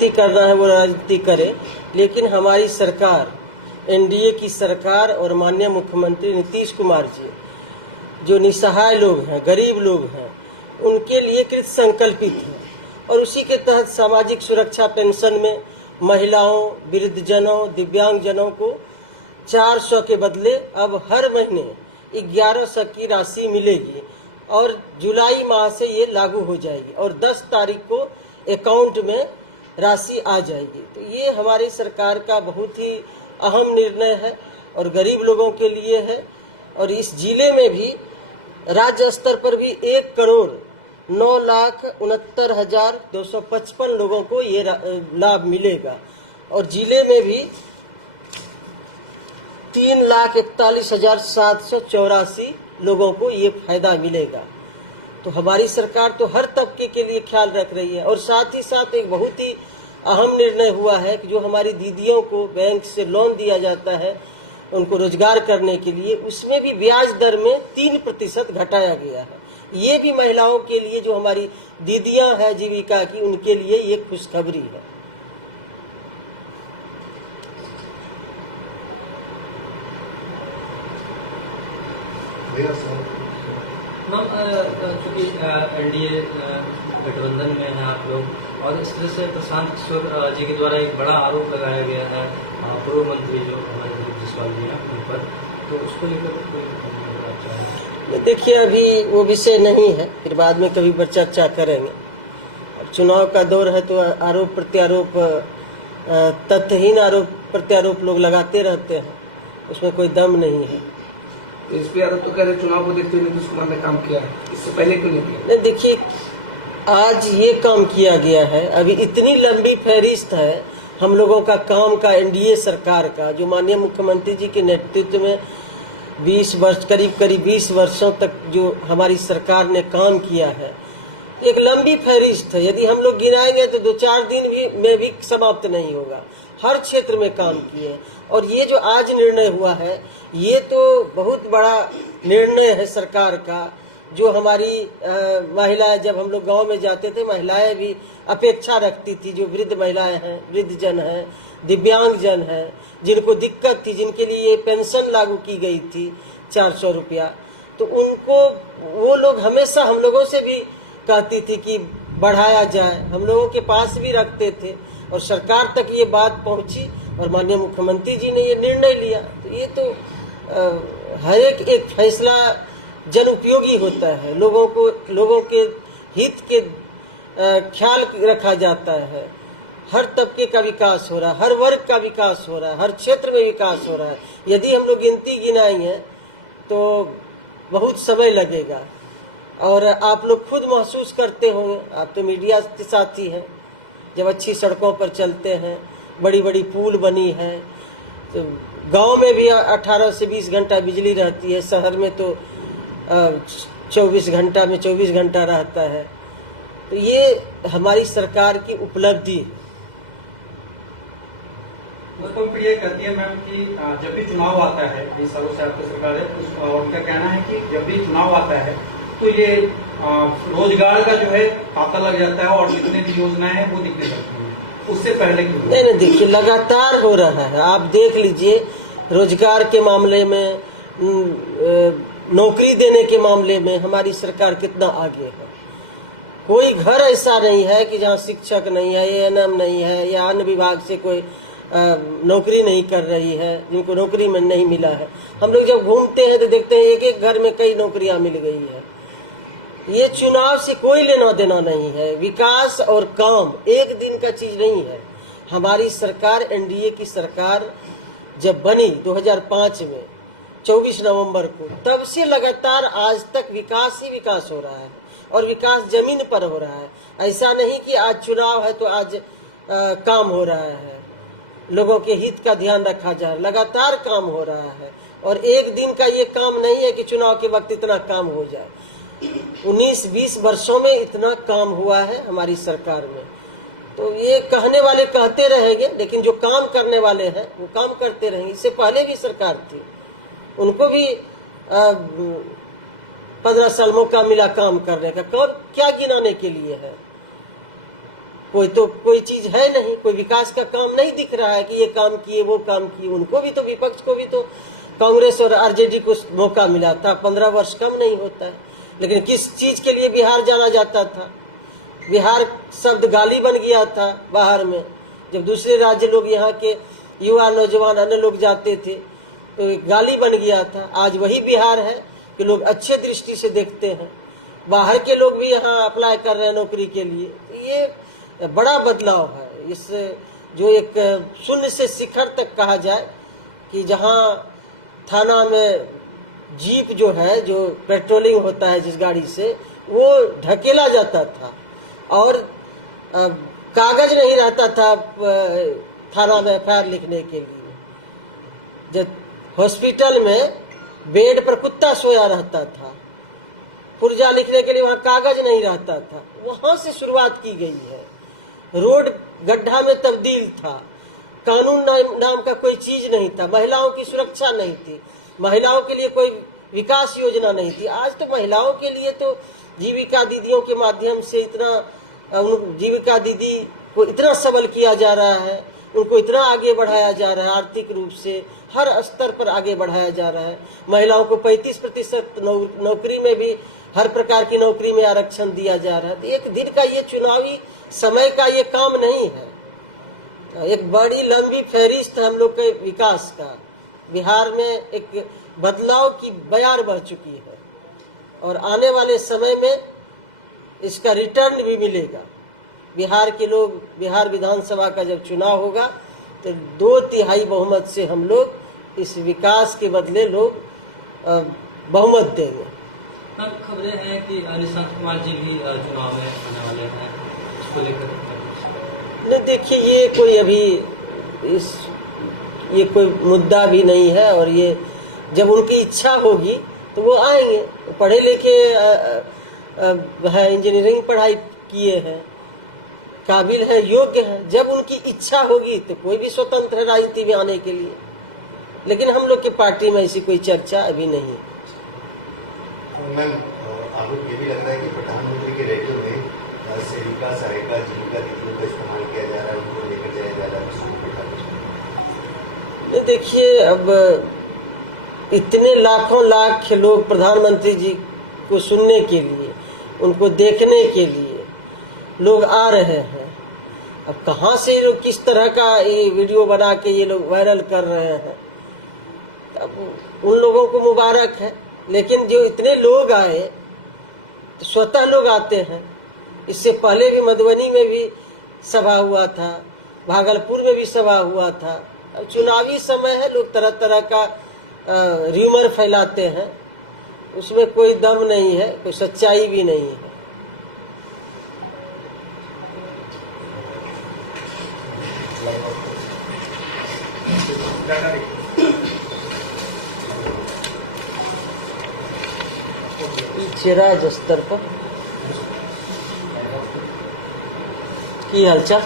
राजनीति करना है वो राजनीति करे, लेकिन हमारी सरकार, एनडीए की सरकार और माननीय मुख्यमंत्री नीतीश कुमार जी जो निसहाय लोग हैं, गरीब लोग हैं, उनके लिए कृत संकल्पित है। और उसी के तहत सामाजिक सुरक्षा पेंशन में महिलाओं, वृद्धजनों, दिव्यांगजनों को 400 के बदले अब हर महीने 1100 की राशि मिलेगी और जुलाई माह से ये लागू हो जाएगी और 10 तारीख को अकाउंट में राशि आ जाएगी। तो ये हमारी सरकार का बहुत ही अहम निर्णय है और गरीब लोगों के लिए है। और इस जिले में भी राज्य स्तर पर भी 1,09,69,255 लोगों को ये लाभ मिलेगा और जिले में भी 3,41,784 लोगों को ये फायदा मिलेगा। तो हमारी सरकार तो हर तबके के लिए ख्याल रख रही है। और साथ ही साथ एक बहुत ही अहम निर्णय हुआ है कि जो हमारी दीदियों को बैंक से लोन दिया जाता है उनको रोजगार करने के लिए, उसमें भी ब्याज दर में 3% घटाया गया है। ये भी महिलाओं के लिए, जो हमारी दीदियां हैं जीविका की, उनके लिए ये खुशखबरी है। चूँकि एनडीए गठबंधन में है आप लोग, और इस तरह से प्रशांत किशोर जी के द्वारा एक बड़ा आरोप लगाया गया है पूर्व मंत्री जो हमारे दिलीप जायसवाल जी हैं उन पर, तो उसको लेकर देखिए अभी वो विषय नहीं है, फिर बाद में कभी पर चर्चा करेंगे। अब चुनाव का दौर है तो आरोप प्रत्यारोप, तथ्यहीन आरोप प्रत्यारोप लोग लगाते रहते हैं, उसमें कोई दम नहीं है। इस पे आरोप तो कह रहे चुनाव को देखते हुए नीतीश कुमार ने काम किया है, इससे पहले क्यों नहीं किया? नहीं, देखिए आज ये काम किया गया है, अभी इतनी लंबी फहरिस्त है हम लोगों का काम का, एनडीए सरकार का, जो माननीय मुख्यमंत्री जी के नेतृत्व में 20 वर्ष, करीब 20 वर्षों तक जो हमारी सरकार ने काम किया है, एक लंबी फहरिस्त है। यदि हम लोग गिनाएंगे तो 2-4 दिन में भी समाप्त नहीं होगा। हर क्षेत्र में काम किए और ये जो आज निर्णय हुआ है ये तो बहुत बड़ा निर्णय है सरकार का। जो हमारी महिलाएं, जब हम लोग गांव में जाते थे, महिलाएं भी अपेक्षा रखती थी, जो वृद्ध महिलाएं हैं, वृद्धजन हैं, दिव्यांगजन हैं, जिनको दिक्कत थी, जिनके लिए पेंशन लागू की गई थी 400 रुपया, तो उनको वो लोग हमेशा हम लोगों से भी कहती थी कि बढ़ाया जाए, हम लोगों के पास भी रखते थे और सरकार तक ये बात पहुंची और माननीय मुख्यमंत्री जी ने ये निर्णय लिया। तो ये तो हर एक फैसला जन उपयोगी होता है, लोगों के हित के ख्याल रखा जाता है। हर तबके का विकास हो रहा है, हर वर्ग का विकास हो रहा है, हर क्षेत्र में विकास हो रहा है। यदि हम लोग गिनती गिनाएंगे तो बहुत समय लगेगा और आप लोग खुद महसूस करते होंगे, आप तो मीडिया के साथी हैं, जब अच्छी सड़कों पर चलते हैं, बड़ी बड़ी पुल बनी है, तो गांव में भी 18 से 20 घंटा बिजली रहती है, शहर में तो 24 घंटा में 24 घंटा रहता है। तो ये हमारी सरकार की उपलब्धि है। ये कहती है मैम कि जब भी चुनाव आता है, 20 सालों से आपकी सरकार है, उनका कहना है कि जब भी चुनाव आता है तो ये रोजगार का जो है तांता लग जाता है और जितनी भी योजनाएं हैं वो दिखने लगती हैं। उससे पहले क्यों? नहीं, देखिए लगातार हो रहा है। आप देख लीजिए, रोजगार के मामले में, नौकरी देने के मामले में हमारी सरकार कितना आगे है। कोई घर ऐसा नहीं है कि जहाँ शिक्षक नहीं है, एएनएम नहीं है या अन्य विभाग से कोई नौकरी नहीं कर रही है, जिनको नौकरी में नहीं मिला है। हम लोग जब घूमते हैं तो देखते हैं एक एक घर में कई नौकरियां मिल गई है। ये चुनाव से कोई लेना देना नहीं है। विकास और काम एक दिन का चीज नहीं है। हमारी सरकार, एनडीए की सरकार जब बनी 2005 में 24 नवंबर को, तब से लगातार आज तक विकास ही विकास हो रहा है और विकास जमीन पर हो रहा है। ऐसा नहीं कि आज चुनाव है तो आज काम हो रहा है, लोगों के हित का ध्यान रखा जा रहा है, लगातार काम हो रहा है। और एक दिन का ये काम नहीं है कि चुनाव के वक्त इतना काम हो जाए। 19-20 वर्षों में इतना काम हुआ है हमारी सरकार में। तो ये कहने वाले कहते रहेंगे, लेकिन जो काम करने वाले हैं वो काम करते रहेंगे। इससे पहले भी सरकार थी, उनको भी 15 साल मौका मिला काम करने का। क्या गिनाने के लिए है? कोई चीज है नहीं, कोई विकास का काम नहीं दिख रहा है कि ये काम किए वो काम किए। उनको भी तो, विपक्ष को भी तो कांग्रेस और आरजेडी को मौका मिला था, 15 वर्ष कम नहीं होता है। लेकिन किस चीज के लिए बिहार जाना जाता था? बिहार शब्द गाली बन गया था बाहर में। जब दूसरे राज्य लोग यहाँ के युवा नौजवान अन्य लोग जाते थे तो एक गाली बन गया था। आज वही बिहार है कि लोग अच्छे दृष्टि से देखते हैं, बाहर के लोग भी यहाँ अप्लाई कर रहे हैं नौकरी के लिए। ये बड़ा बदलाव है। इस जो एक शून्य से शिखर तक कहा जाए कि जहाँ थाना में जीप जो है, जो पेट्रोलिंग होता है जिस गाड़ी से, वो ढकेला जाता था और कागज नहीं रहता था थाना में एफआईआर लिखने के लिए। जब हॉस्पिटल में बेड पर कुत्ता सोया रहता था, पुर्जा लिखने के लिए वहां कागज नहीं रहता था। वहां से शुरुआत की गई है। रोड गड्ढा में तब्दील था, कानून नाम का कोई चीज नहीं था, महिलाओं की सुरक्षा नहीं थी, महिलाओं के लिए कोई विकास योजना नहीं थी। आज तो महिलाओं के लिए तो जीविका दीदियों के माध्यम से जीविका दीदी को इतना सबल किया जा रहा है, उनको इतना आगे बढ़ाया जा रहा है, आर्थिक रूप से हर स्तर पर आगे बढ़ाया जा रहा है। महिलाओं को 35% नौकरी में भी, हर प्रकार की नौकरी में आरक्षण दिया जा रहा है। तो एक दिन का ये चुनावी समय का ये काम नहीं है, एक बड़ी लंबी फहरिस्त है हम लोग के विकास का। बिहार में एक बदलाव की बयार बह चुकी है और आने वाले समय में इसका रिटर्न भी मिलेगा। बिहार के लोग, बिहार विधानसभा का जब चुनाव होगा तो 2/3 बहुमत से हम लोग इस विकास के बदले लोग बहुमत देंगे। खबरें हैं कि निशांत कुमार जी भी चुनाव में आने वाले हैं, इसको लेकर नहीं? देखिए, ये कोई अभी ये कोई मुद्दा भी नहीं है और ये जब उनकी इच्छा होगी तो वो आएंगे। पढ़े लिखे है, इंजीनियरिंग पढ़ाई किए हैं, काबिल है, योग्य है। जब उनकी इच्छा होगी तो कोई भी स्वतंत्र है राजनीति में आने के लिए। लेकिन हम लोग की पार्टी में ऐसी कोई चर्चा अभी नहीं है। मैम, आपको ये भी लग रहा है कि प्रधानमंत्री के रेडियो में सेविका, सहायिका, जीविका दीदियों का इस्तेमाल किया जा रहा है, उनको लेकर जाया जा रहा है? देखिए, अब इतने लाखों लाख लोग प्रधानमंत्री जी को सुनने के लिए, उनको देखने के लिए लोग आ रहे हैं। अब कहाँ से ये लोग किस तरह का ये वीडियो बना के ये लोग वायरल कर रहे हैं, अब उन लोगों को मुबारक है। लेकिन जो इतने लोग आए तो स्वतः लोग आते हैं। इससे पहले भी मधुबनी में भी सभा हुआ था, भागलपुर में भी सभा हुआ था। अब चुनावी समय है, लोग तरह तरह का र्यूमर फैलाते हैं, उसमें कोई दम नहीं है, कोई सच्चाई भी नहीं है। पीछे राज स्तर पर की हालचाल।